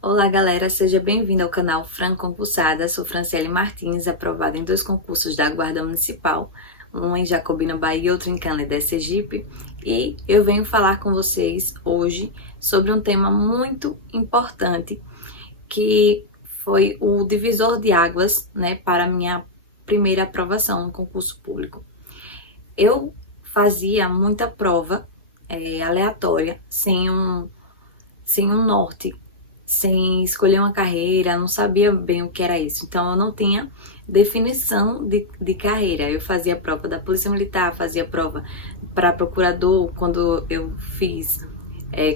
Olá galera, seja bem-vindo ao canal Franco-Concursada. Sou Franciele Martins, aprovada em 2 concursos da Guarda Municipal, um em Jacobina, Bahia e outro em Canindé, Sergipe. E eu venho falar com vocês hoje sobre um tema muito importante, que foi o divisor de águas, né, para a minha primeira aprovação no concurso público. Eu fazia muita prova aleatória, sem um norte, sem escolher uma carreira, não sabia bem o que era isso. Então eu não tinha definição de carreira. Eu fazia prova da Polícia Militar, fazia prova para procurador. Quando eu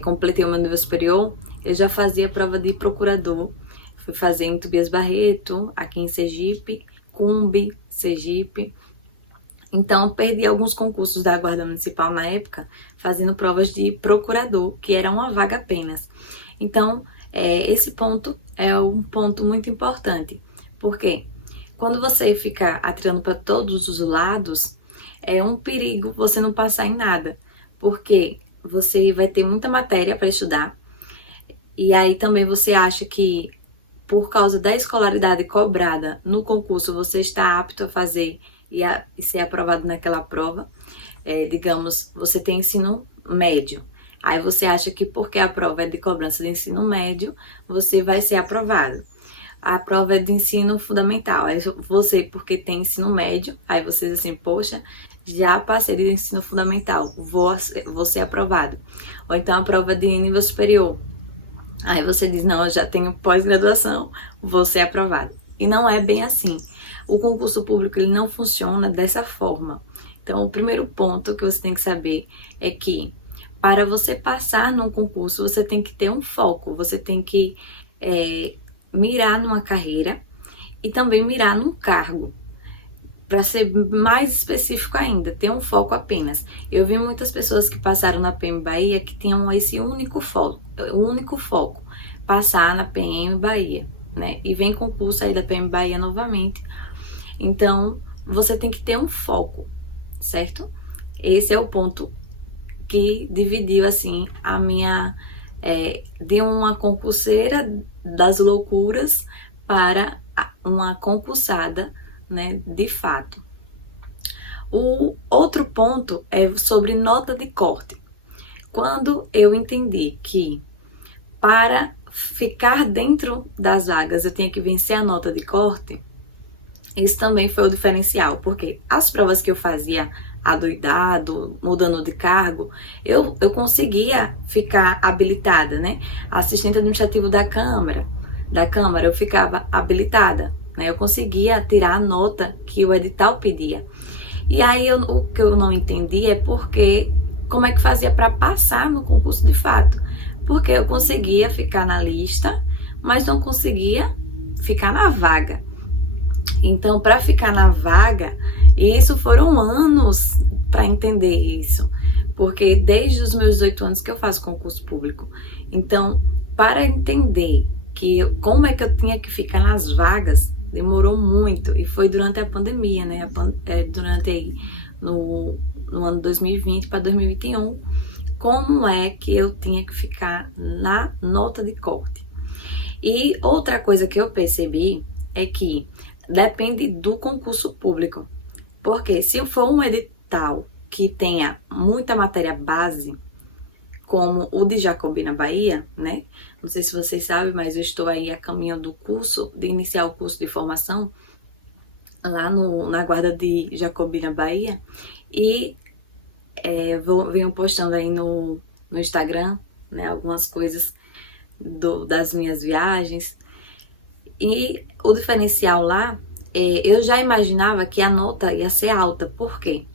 completei o meu nível superior, eu já fazia prova de procurador. Fui fazer em Tobias Barreto, aqui em Sergipe, Cumbe, Sergipe. Então, perdi alguns concursos da Guarda Municipal na época, fazendo provas de procurador, que era uma vaga apenas. Então, esse ponto é um ponto muito importante, porque quando você fica atirando para todos os lados, é um perigo você não passar em nada, porque você vai ter muita matéria para estudar, e aí também você acha que, por causa da escolaridade cobrada no concurso, você está apto a fazer e ser aprovado naquela prova. Digamos, você tem ensino médio. Aí você acha que porque a prova é de cobrança de ensino médio, você vai ser aprovado. A prova é de ensino fundamental. Aí você, porque tem ensino médio, aí você diz assim, poxa, já passei de ensino fundamental, vou ser aprovado. Ou então a prova de nível superior. Aí você diz, não, eu já tenho pós-graduação, vou ser aprovado. E não é bem assim. O concurso público ele não funciona dessa forma. Então, o primeiro ponto que você tem que saber é que para você passar num concurso, você tem que ter um foco, você tem que mirar numa carreira e também mirar num cargo. Para ser mais específico ainda, ter um foco apenas. Eu vi muitas pessoas que passaram na PM Bahia que tinham esse único foco, passar na PM Bahia, né? E vem concurso aí da PM Bahia novamente. Então, você tem que ter um foco, certo? Esse é o ponto que dividiu, assim, a minha... de uma concurseira das loucuras para uma concursada, né, de fato. O outro ponto é sobre nota de corte. Quando eu entendi que para ficar dentro das vagas eu tinha que vencer a nota de corte, isso também foi o diferencial, porque as provas que eu fazia adoidado, mudando de cargo, eu conseguia ficar habilitada, né? Assistente administrativo da Câmara, eu ficava habilitada, né? Eu conseguia tirar a nota que o edital pedia. E aí o que eu não entendi é como é que fazia para passar no concurso de fato. Porque eu conseguia ficar na lista, mas não conseguia ficar na vaga. Então, para ficar na vaga, isso foram anos para entender isso, porque desde os meus 18 anos que eu faço concurso público. Então, para entender como é que eu tinha que ficar nas vagas, demorou muito, e foi durante a pandemia, né? Durante aí, no ano 2020 para 2021, como é que eu tinha que ficar na nota de corte. E outra coisa que eu percebi é que depende do concurso público. Porque se for um edital que tenha muita matéria base, como o de Jacobina, Bahia, né? Não sei se vocês sabem, mas eu estou aí a caminho de iniciar o curso de formação lá na Guarda de Jacobina, Bahia. E venho postando aí no Instagram, né? Algumas coisas das minhas viagens. E o diferencial lá, eu já imaginava que a nota ia ser alta. Por quê?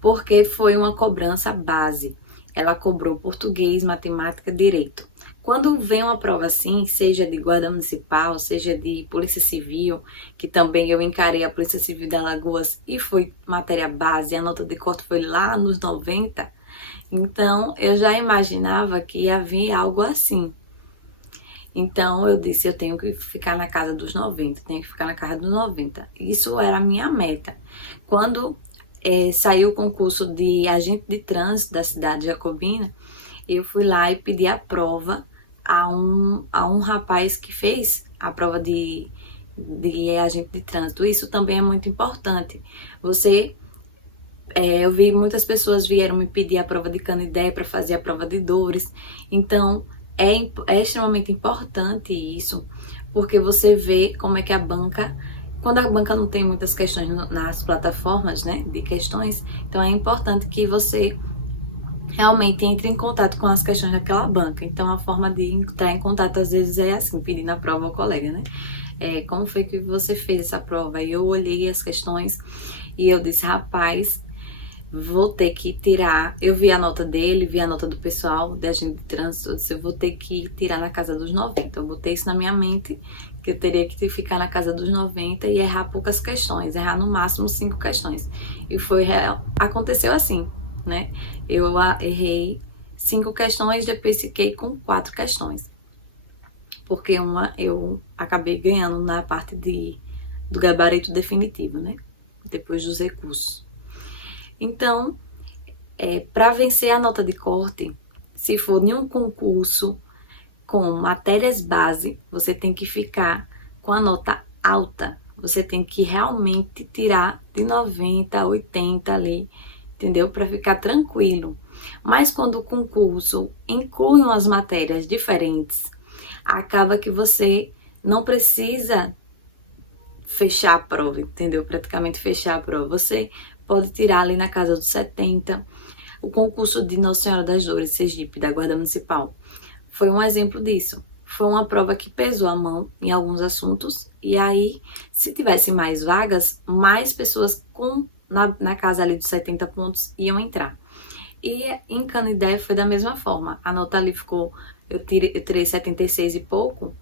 Porque foi uma cobrança base. Ela cobrou português, matemática, direito. Quando vem uma prova assim, seja de guarda municipal, seja de polícia civil, que também eu encarei a Polícia Civil de Alagoas e foi matéria base, a nota de corte foi lá nos 90, então eu já imaginava que ia vir algo assim. Então eu disse, eu tenho que ficar na casa dos 90, tenho que ficar na casa dos 90. Isso era a minha meta. Quando saiu o concurso de agente de trânsito da cidade de Jacobina, eu fui lá e pedi a prova a um rapaz que fez a prova de agente de trânsito. Isso também é muito importante. Eu vi muitas pessoas vieram me pedir a prova de Canidé para fazer a prova de dores. Então, é extremamente importante isso, porque você vê como é que a banca, quando a banca não tem muitas questões nas plataformas, né, de questões, então é importante que você realmente entre em contato com as questões daquela banca. Então, a forma de entrar em contato, às vezes, é assim, pedindo a prova ao colega, né? Como foi que você fez essa prova? E eu olhei as questões e eu disse, rapaz, vou ter que tirar. Eu vi a nota dele, vi a nota do pessoal da agente de trânsito, eu disse, eu vou ter que tirar na casa dos 90. Eu botei isso na minha mente, que eu teria que ficar na casa dos 90 e errar poucas questões, errar no máximo 5 questões. E aconteceu assim, né? Eu errei 5 questões, depois fiquei com 4 questões. Porque uma eu acabei ganhando na parte do gabarito definitivo, né? Depois dos recursos. Então, para vencer a nota de corte, se for em um concurso com matérias base, você tem que ficar com a nota alta. Você tem que realmente tirar de 90, 80 ali, entendeu? Para ficar tranquilo. Mas quando o concurso inclui umas matérias diferentes, acaba que você não precisa fechar a prova, entendeu? Praticamente fechar a prova. Você pode tirar ali na casa dos 70. O concurso de Nossa Senhora das Dores, Sergipe, da Guarda Municipal, foi um exemplo disso. Foi uma prova que pesou a mão em alguns assuntos. E aí, se tivesse mais vagas, mais pessoas na casa ali dos 70 pontos iam entrar. E em Canidé foi da mesma forma. A nota ali ficou, eu tirei 76 e pouco.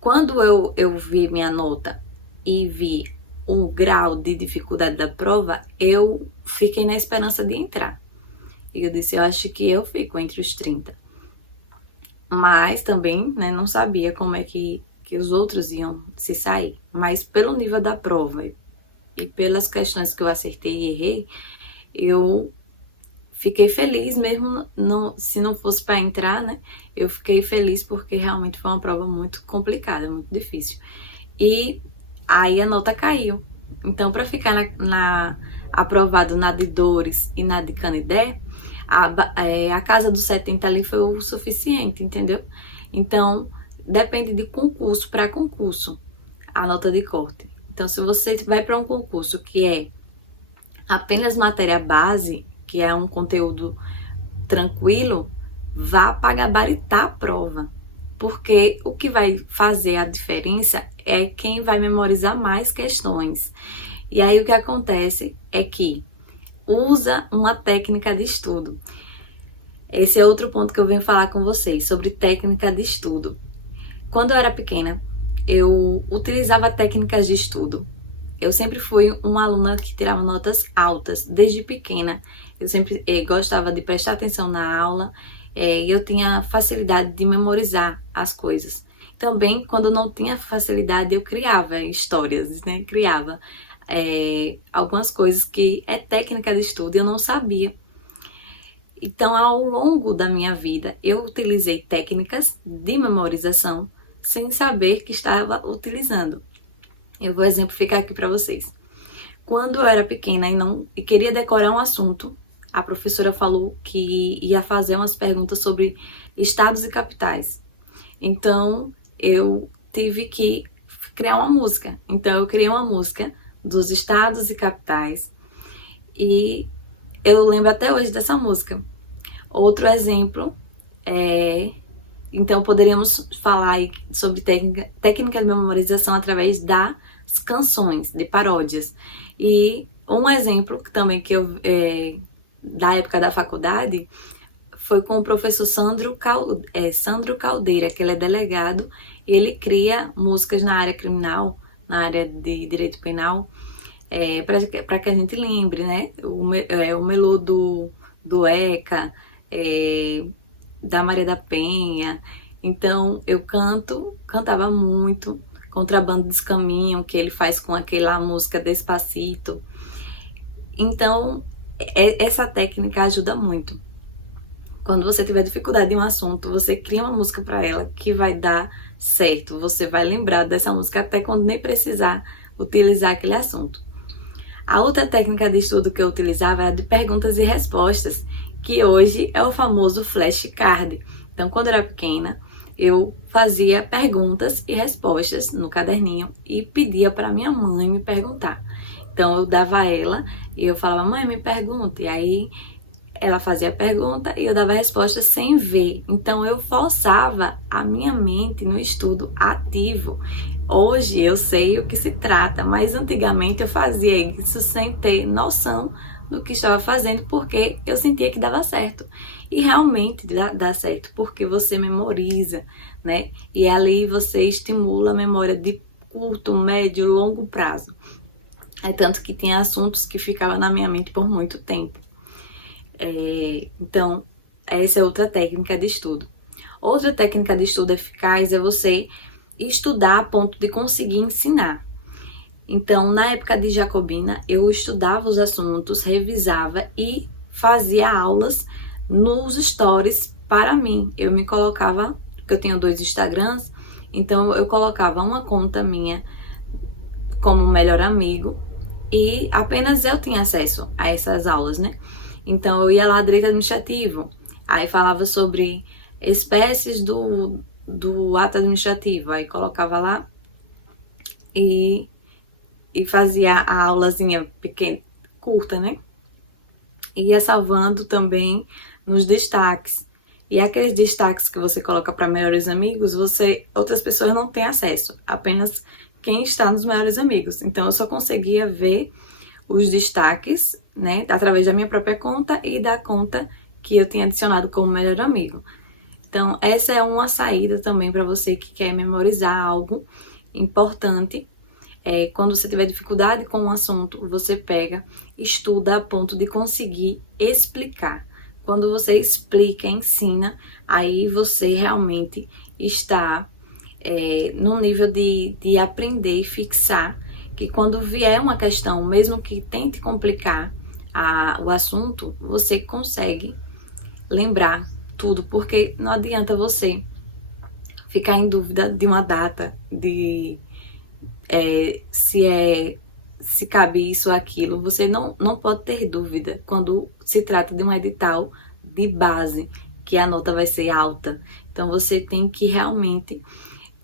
Quando eu vi minha nota e vi o grau de dificuldade da prova, eu fiquei na esperança de entrar. E eu disse, eu acho que eu fico entre os 30. Mas também, né, não sabia como é que os outros iam se sair. Mas pelo nível da prova e pelas questões que eu acertei e errei, eu fiquei feliz mesmo, se não fosse para entrar, né? Eu fiquei feliz porque realmente foi uma prova muito complicada, muito difícil. E aí a nota caiu. Então, para ficar aprovado na de Dores e na de Canidé, a casa dos 70 ali foi o suficiente, entendeu? Então, depende de concurso para concurso, a nota de corte. Então, se você vai para um concurso que é apenas matéria base, que é um conteúdo tranquilo, vá para gabaritar a prova. Porque o que vai fazer a diferença é quem vai memorizar mais questões. E aí o que acontece é que usa uma técnica de estudo. Esse é outro ponto que eu venho falar com vocês, sobre técnica de estudo. Quando eu era pequena, eu utilizava técnicas de estudo. Eu sempre fui uma aluna que tirava notas altas, desde pequena. Eu sempre gostava de prestar atenção na aula e eu tinha facilidade de memorizar as coisas. Também, quando não tinha facilidade, eu criava histórias, né? Criava algumas coisas que é técnica de estudo e eu não sabia. Então, ao longo da minha vida, eu utilizei técnicas de memorização sem saber que estava utilizando. Eu vou exemplificar aqui para vocês. Quando eu era pequena e queria decorar um assunto, a professora falou que ia fazer umas perguntas sobre estados e capitais. Então, eu tive que criar uma música. Então, eu criei uma música dos estados e capitais e eu lembro até hoje dessa música. Outro exemplo então, poderíamos falar aí sobre técnica de memorização através das canções, de paródias. E um exemplo também que da época da faculdade foi com o professor Sandro Caldeira, que ele é delegado e ele cria músicas na área criminal, na área de direito penal, para que a gente lembre, né? O melô do ECA, da Maria da Penha. Então eu cantava muito Contrabando dos Caminhos, que ele faz com aquela música Despacito. Então essa técnica ajuda muito. Quando você tiver dificuldade em um assunto, você cria uma música para ela que vai dar certo. Você vai lembrar dessa música até quando nem precisar utilizar aquele assunto. A outra técnica de estudo que eu utilizava era de perguntas e respostas, que hoje é o famoso flashcard. Então, quando eu era pequena, eu fazia perguntas e respostas no caderninho e pedia para minha mãe me perguntar. Então, eu dava a ela e eu falava, mãe, me pergunta. E aí, ela fazia a pergunta e eu dava a resposta sem ver. Então, eu forçava a minha mente no estudo ativo. Hoje eu sei o que se trata, mas antigamente eu fazia isso sem ter noção do que estava fazendo, porque eu sentia que dava certo. E realmente dá certo, porque você memoriza, né? E ali você estimula a memória de curto, médio, longo prazo. É tanto que tem assuntos que ficavam na minha mente por muito tempo. Então, essa é outra técnica de estudo. Outra técnica de estudo eficaz é você estudar a ponto de conseguir ensinar. Então, na época de Jacobina, eu estudava os assuntos, revisava e fazia aulas nos stories para mim. Eu me colocava, porque eu tenho 2 Instagrams, então eu colocava uma conta minha como melhor amigo e apenas eu tinha acesso a essas aulas, né? Então eu ia lá direito administrativo, aí falava sobre espécies do ato administrativo, aí colocava lá e fazia a aulazinha pequena, curta, né? E ia salvando também nos destaques. E aqueles destaques que você coloca para melhores amigos, outras pessoas não têm acesso, apenas quem está nos melhores amigos. Então eu só conseguia ver os destaques, né, através da minha própria conta e da conta que eu tinha adicionado como melhor amigo. Então, essa é uma saída também para você que quer memorizar algo importante. Quando você tiver dificuldade com um assunto, você pega, estuda a ponto de conseguir explicar. Quando você explica, ensina, aí você realmente está no nível de aprender e fixar, que quando vier uma questão, mesmo que tente complicar o assunto, você consegue lembrar tudo, porque não adianta você ficar em dúvida de uma data, de se cabe isso ou aquilo. Você não pode ter dúvida quando se trata de um edital de base, que a nota vai ser alta. Então você tem que realmente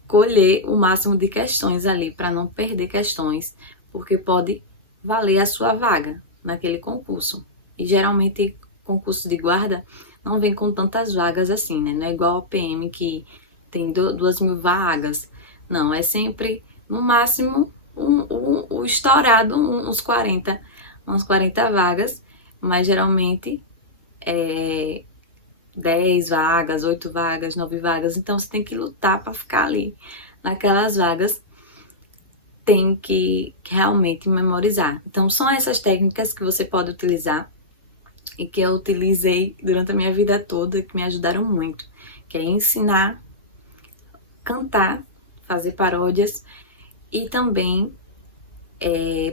colher o máximo de questões ali para não perder questões, porque pode valer a sua vaga naquele concurso. E geralmente concurso de guarda não vem com tantas vagas assim, né? Não é igual ao PM que tem 2.000 vagas. Não, é sempre no máximo o estourado, uns 40 vagas, mas geralmente 10 vagas, 8 vagas, 9 vagas. Então você tem que lutar para ficar ali naquelas vagas. Tem que realmente memorizar. Então são essas técnicas que você pode utilizar e que eu utilizei durante a minha vida toda, que me ajudaram muito, que é ensinar, cantar, fazer paródias e também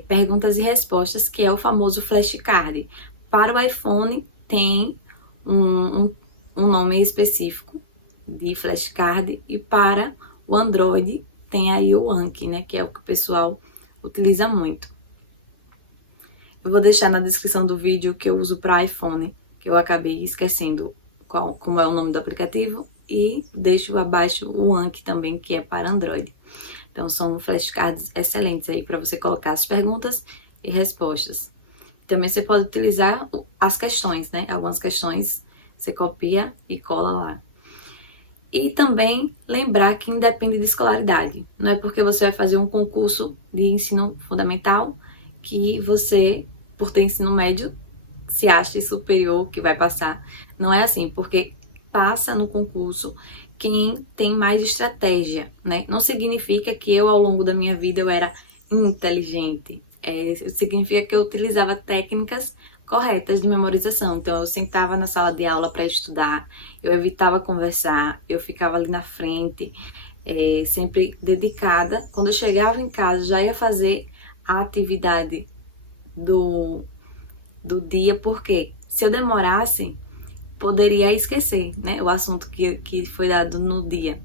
perguntas e respostas, que é o famoso flashcard. Para o iPhone tem um nome específico de flashcard e para o Android tem aí o Anki, né, que é o que o pessoal utiliza muito. Eu vou deixar na descrição do vídeo que eu uso para iPhone, que eu acabei esquecendo como é o nome do aplicativo, e deixo abaixo o Anki também, que é para Android. Então são flashcards excelentes aí para você colocar as perguntas e respostas. Também você pode utilizar as questões, né? Algumas questões você copia e cola lá. E também lembrar que independe de escolaridade. Não é porque você vai fazer um concurso de ensino fundamental que você, por ter ensino médio, se acha superior, que vai passar. Não é assim, porque passa no concurso quem tem mais estratégia, né? Não significa que eu, ao longo da minha vida, eu era inteligente. Significa que eu utilizava técnicas corretas de memorização. Então eu sentava na sala de aula para estudar, eu evitava conversar, eu ficava ali na frente, sempre dedicada. Quando eu chegava em casa, já ia fazer a atividade do dia, porque se eu demorasse, poderia esquecer, né, o assunto que foi dado no dia.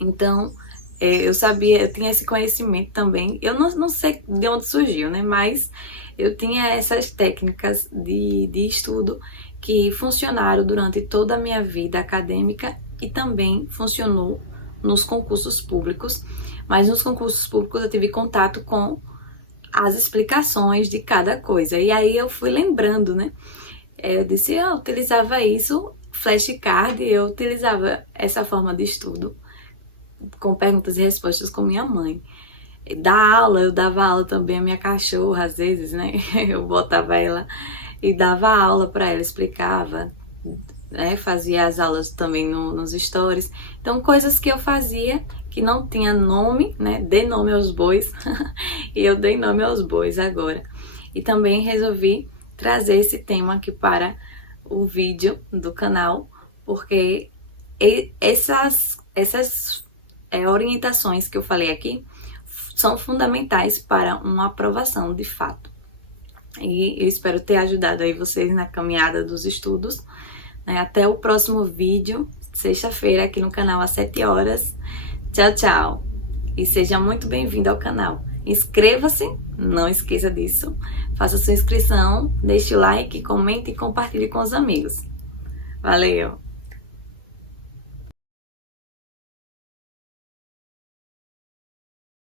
Então, eu sabia, eu tinha esse conhecimento também. Eu não sei de onde surgiu, né, mas eu tinha essas técnicas de estudo que funcionaram durante toda a minha vida acadêmica e também funcionou nos concursos públicos. Mas nos concursos públicos eu tive contato com as explicações de cada coisa. E aí eu fui lembrando, né? Eu disse, eu utilizava isso, flashcard, eu utilizava essa forma de estudo com perguntas e respostas com minha mãe. Da aula, eu dava aula também à minha cachorra, às vezes, né? Eu botava ela e dava aula para ela, explicava, né? Fazia as aulas também nos stories. Então, coisas que eu fazia que não tinha nome, né? Dei nome aos bois e eu dei nome aos bois agora. E também resolvi trazer esse tema aqui para o vídeo do canal, porque essas orientações que eu falei aqui são fundamentais para uma aprovação de fato. E eu espero ter ajudado aí vocês na caminhada dos estudos. Até o próximo vídeo, sexta-feira, aqui no canal às 7 horas. Tchau, tchau! E seja muito bem-vindo ao canal. Inscreva-se, não esqueça disso. Faça sua inscrição, deixe o like, comente e compartilhe com os amigos. Valeu!